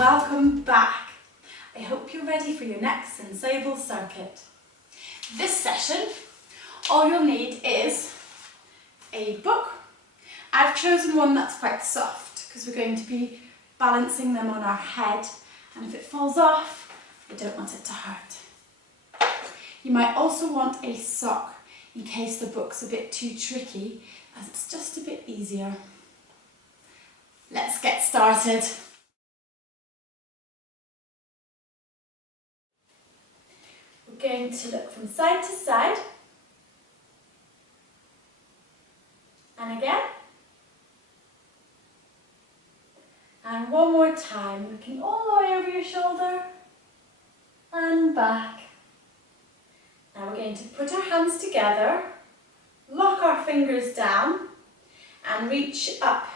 welcome back. I hope you're ready for your next SENSEable circuit. This session, all you'll need is a book. I've chosen one that's quite soft because we're going to be balancing them on our head, and if it falls off, I don't want it to hurt. You might also want a sock in case the book's a bit too tricky, as it's just a bit easier. Let's get started. We're going to look from side to side, and again, and one more time, looking all the way over your shoulder and back. Now we're going to put our hands together, lock our fingers down and reach up.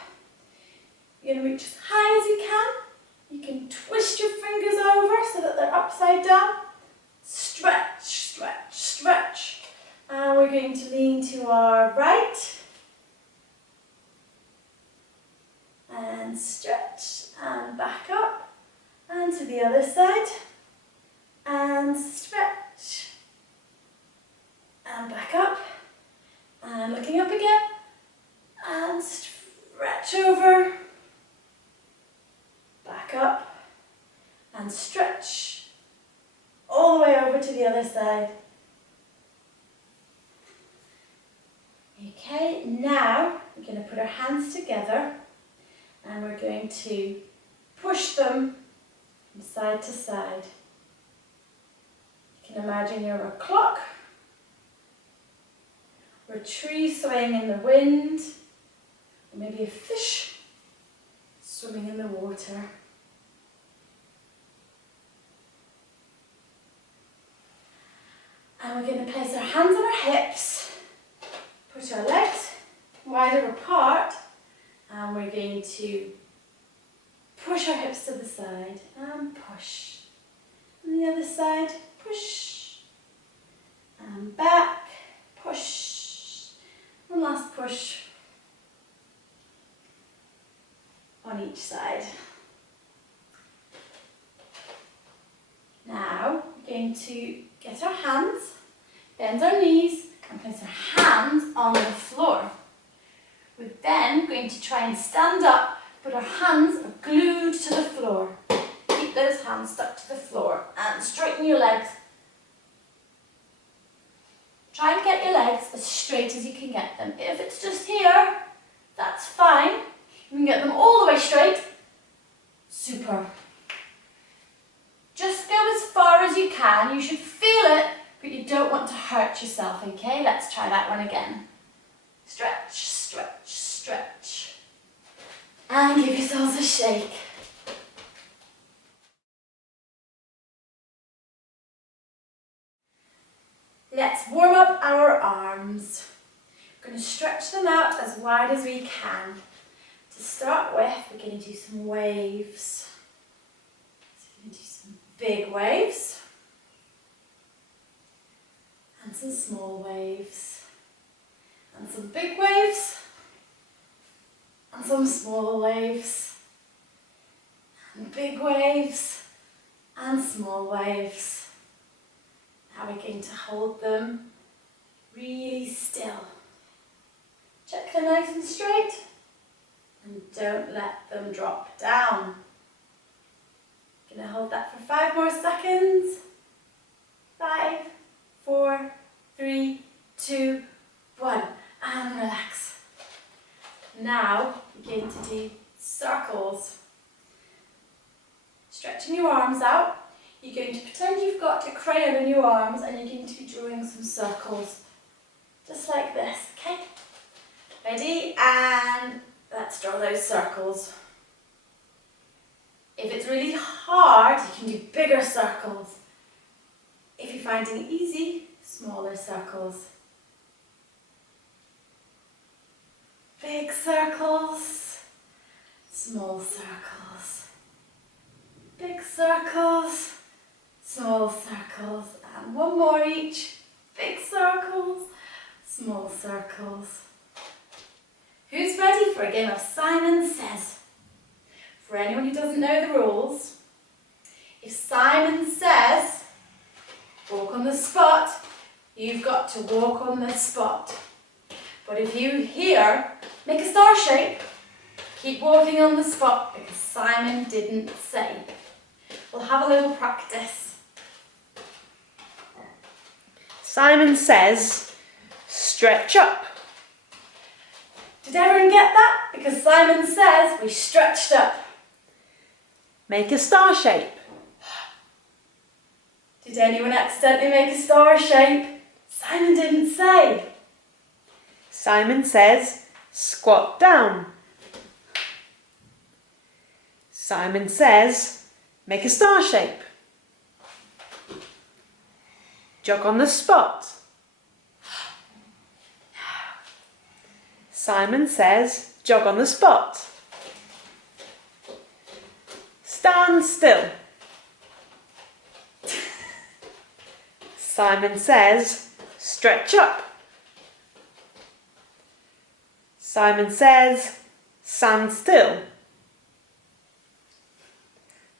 You're going to reach as high as you can. You can twist your fingers over so that they're upside down. Stretch, stretch, stretch. And we're going to lean to our right. And stretch and back up. And to the other side. And stretch. And back up. And looking up again. And stretch over. Back up. And stretch. All the way over to the other side. Okay, now we're going to put our hands together and we're going to push them from side to side. You can imagine you're a clock, or a tree swaying in the wind, or maybe a fish swimming in the water. And we're going to place our hands on our hips, put our legs wider apart, and we're going to push our hips to the side and push. And the other side, push. And back, push. One last push on each side. Now we're going to get our hands, bend our knees and place our hands on the floor. We're then going to try and stand up, but our hands are glued to the floor. Keep those hands stuck to the floor and straighten your legs. Try and get your legs as straight as you can get them. If it's just here, that's fine. You can get them all the way straight. Super. Just go as far as you can. You should feel it, but you don't want to hurt yourself, okay? Let's try that one again. Stretch, stretch, stretch. And give yourselves a shake. Let's warm up our arms. We're going to stretch them out as wide as we can. To start with, we're going to do some waves. So we're going to do some big waves and some small waves and some big waves and some small waves and big waves and small waves. Now we're going to hold them really still. Check they're nice and straight and don't let them drop down. Going to hold that for 5 more seconds. 5, 4, 3, 2, 1, and relax. Now we're going to do circles. Stretching your arms out. You're going to pretend you've got a crayon in your arms and you're going to be drawing some circles. Just like this, okay? Ready? And let's draw those circles. If it's really hard, you can do bigger circles. If you're finding it easy, smaller circles. Big circles, small circles. Big circles, small circles. And one more each. Big circles, small circles. Who's ready for a game of Simon Says? For anyone who doesn't know the rules, If Simon says, walk on the spot, you've got to walk on the spot. But if you hear, make a star shape, keep walking on the spot because Simon didn't say. We'll have a little practice. Simon says, stretch up. Did everyone get that? Because Simon says we stretched up. Make a star shape. Did anyone accidentally make a star shape? Simon didn't say. Simon says, squat down. Simon says, make a star shape. Jog on the spot. Simon says, jog on the spot. Stand still. Simon says, stretch up. Simon says, stand still.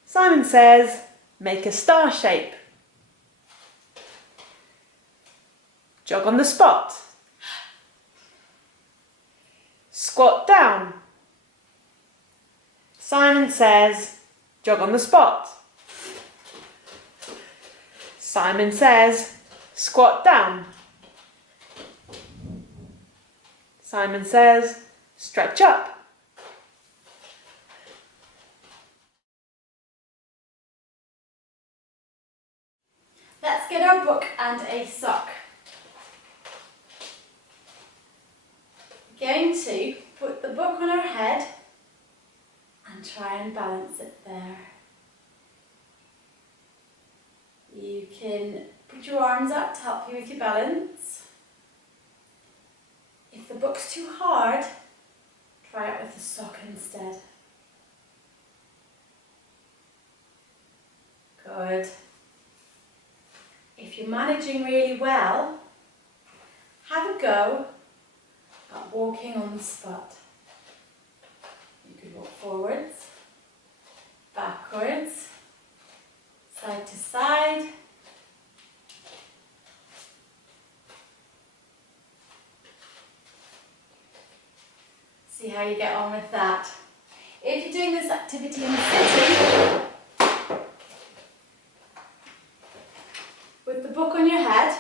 Simon says, make a star shape. Jog on the spot. Squat down. Simon says, jog on the spot. Simon says, squat down. Simon says, stretch up. Let's get our book and a sock. We're going to put the book on our head and try and balance it there. You can put your arms up to help you with your balance. If the book's too hard, try it with a sock instead. Good. If you're managing really well, have a go at walking on the spot. You could walk forwards, backwards, side to side. See how you get on with that. If you're doing this activity in the city, with the book on your head,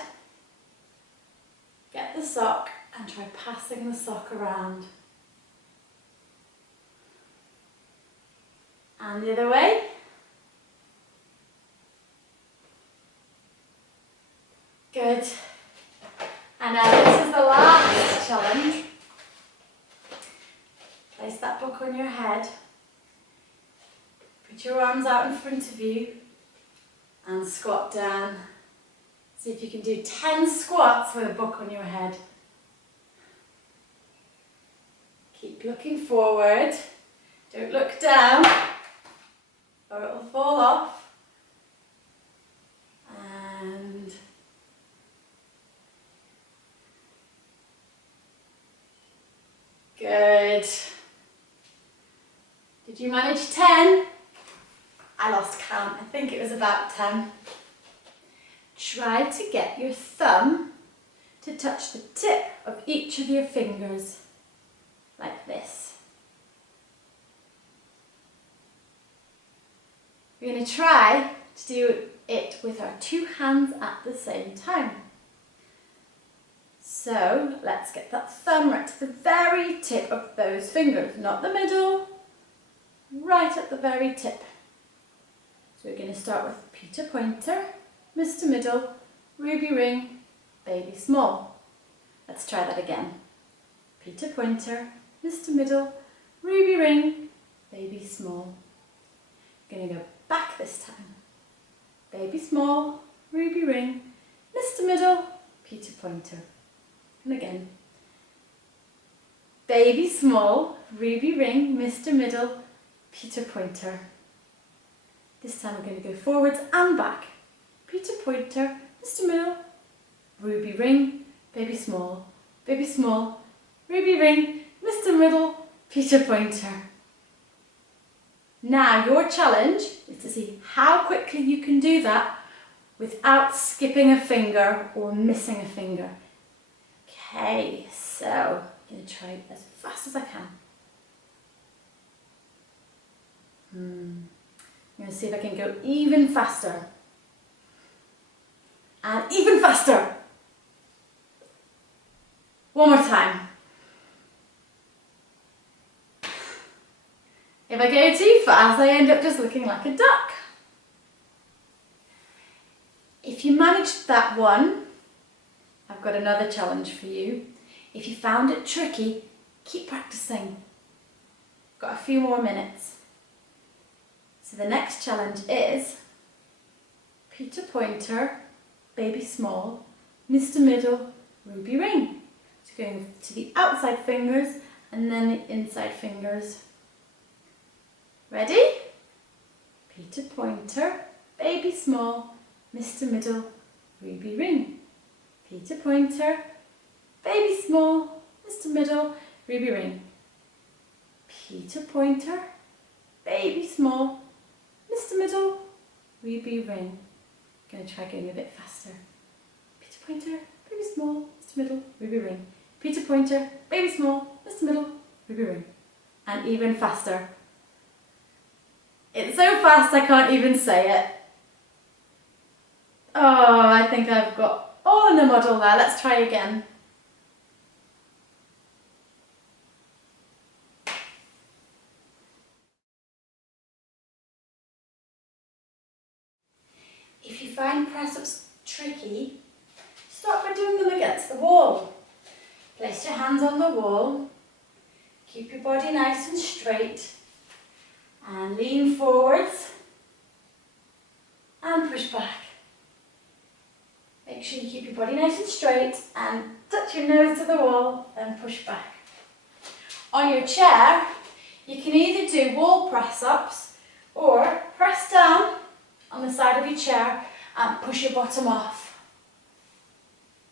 get the sock and try passing the sock around. And the other way. Good. And now this is the last challenge. Place that book on your head. Put your arms out in front of you and squat down. See if you can do 10 squats with a book on your head. Keep looking forward. Don't look down or it will fall off. And good. Did you manage 10? I lost count. I think it was about 10. Try to get your thumb to touch the tip of each of your fingers, like this. We're going to try to do it with our two hands at the same time. So let's get that thumb right to the very tip of those fingers, not the middle, right at the very tip. So we're going to start with Peter Pointer, Mr. Middle, Ruby Ring, Baby Small. Let's try that again. Peter Pointer, Mr. Middle, Ruby Ring, Baby Small. We're going to go back this time. Baby Small, Ruby Ring, Mr. Middle, Peter Pointer. And again. Baby Small, Ruby Ring, Mr. Middle, Peter Pointer. This time we're going to go forwards and back. Peter Pointer, Mr. Middle, Ruby Ring, Baby Small, Ruby Ring, Mr. Middle, Peter Pointer. Now your challenge is to see how quickly you can do that without skipping a finger or missing a finger. Okay, so I'm going to try as fast as I can. I'm going to see if I can go even faster. And even faster. One more time. If I go too fast, I end up just looking like a duck. If you managed that one, I've got another challenge for you. If you found it tricky, keep practicing. Got a few more minutes. So the next challenge is Peter Pointer, Baby Small, Mr. Middle, Ruby Ring. So going to the outside fingers and then the inside fingers. Ready? Peter Pointer, Baby Small, Mr. Middle, Ruby Ring. Peter Pointer, Baby Small, Mr. Middle, Ruby Ring. Peter Pointer, Baby Small, Mr. Middle, Ruby Ring. I'm going to try going a bit faster. Peter Pointer, Baby Small, Mr. Middle, Ruby Ring. Peter Pointer, Baby Small, Mr. Middle, Ruby Ring. And even faster. It's so fast I can't even say it. Oh, I think I've got all in the model there. Let's try again. If you find press-ups tricky, start by doing them against the wall. Place your hands on the wall, keep your body nice and straight, and lean forwards and push back. Make sure you keep your body nice and straight and touch your nose to the wall and push back. On your chair, you can either do wall press-ups or press down on the side of your chair and push your bottom off.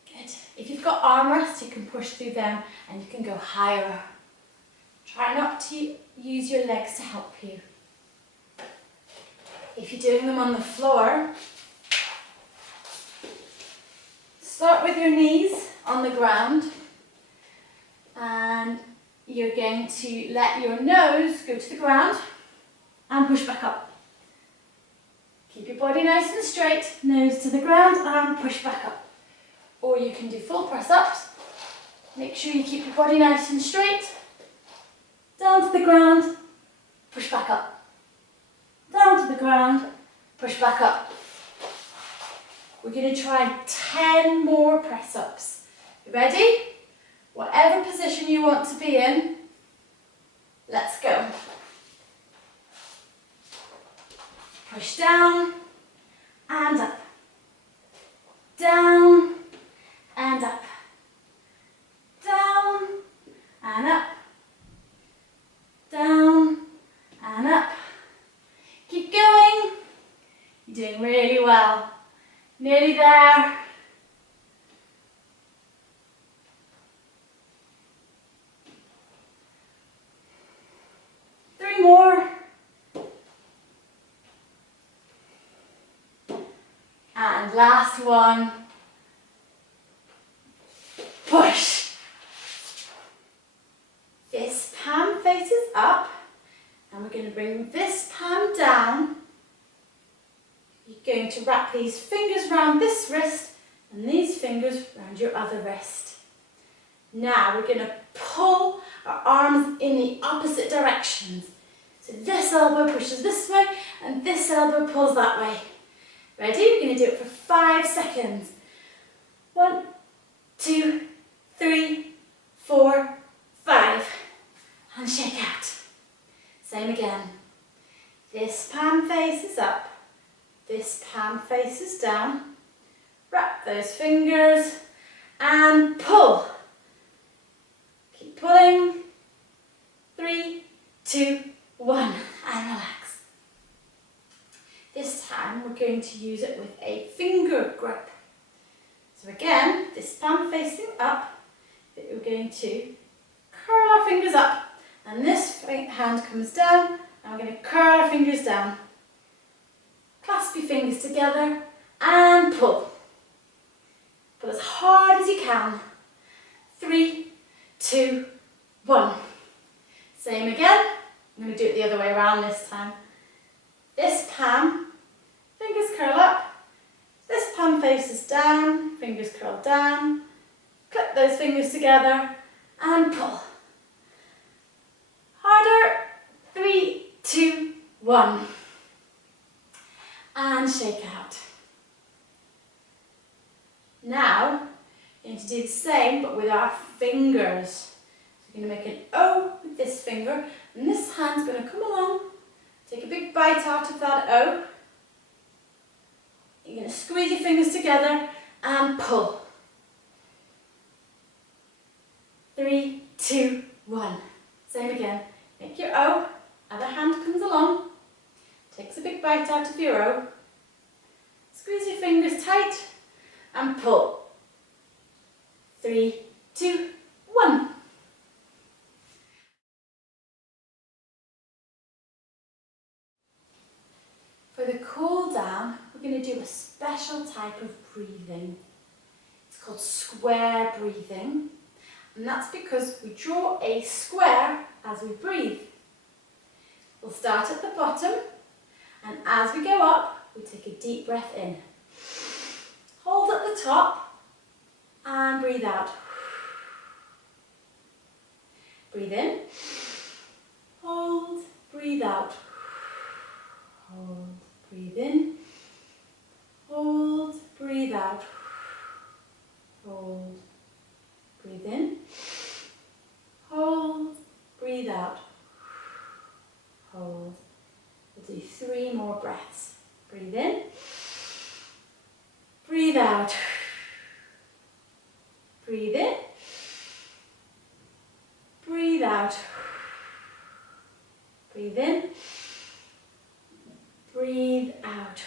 Good. If you've got armrests, you can push through them and you can go higher. Try not to use your legs to help you. If you're doing them on the floor, start with your knees on the ground and you're going to let your nose go to the ground and push back up. Keep your body nice and straight, nose to the ground and push back up. Or you can do full press-ups. Make sure you keep your body nice and straight, down to the ground, push back up. Down to the ground, push back up. We're going to try 10 more press-ups. You ready? Whatever position you want to be in, let's go. Push down and up. Down and up. Down and up. Down and up. Keep going. You're doing really well. Nearly there. Three more. And last one. Push. This palm faces up. And we're going to bring this palm down. You're going to wrap these fingers around this wrist and these fingers around your other wrist. Now we're going to pull our arms in the opposite directions. So this elbow pushes this way and this elbow pulls that way. Ready? We're going to do it for 5 seconds. 1, 2, 3, 4, 5. And shake out. Same again. This palm faces up. This palm faces down. Wrap those fingers and pull. Keep pulling. 3, 2, 1 and relax. This time we're going to use it with a finger grip. So again, this palm facing up, but we're going to curl our fingers up and this hand comes down Now we're going to curl our fingers down. Clasp your fingers together and pull. Pull as hard as you can. 3, 2, 1. Same again. I'm going to do it the other way around this time. This palm, fingers curl up. This palm faces down, fingers curl down. Clip those fingers together and pull. Harder. 3, 2, 1. And shake out. Now, we're going to do the same but with our fingers. So we're going to make an O with this finger, and this hand's going to come along, take a big bite out of that O. You're going to squeeze your fingers together and pull. 3, 2, 1. Same again. Make your O, other hand comes along, takes a big bite out of your O. Squeeze your fingers tight and pull. 3, 2, 1. For the cool down, we're going to do a special type of breathing. It's called square breathing, and that's because we draw a square as we breathe. We'll start at the bottom, and as we go up, we take a deep breath in. Hold at the top and breathe out. Breathe in, hold, breathe out. Hold, breathe in, hold, breathe out. Hold, breathe in, hold, breathe out. Hold. We'll do 3 more breaths. Breathe in, breathe out. Breathe in, breathe out. Breathe in, breathe out.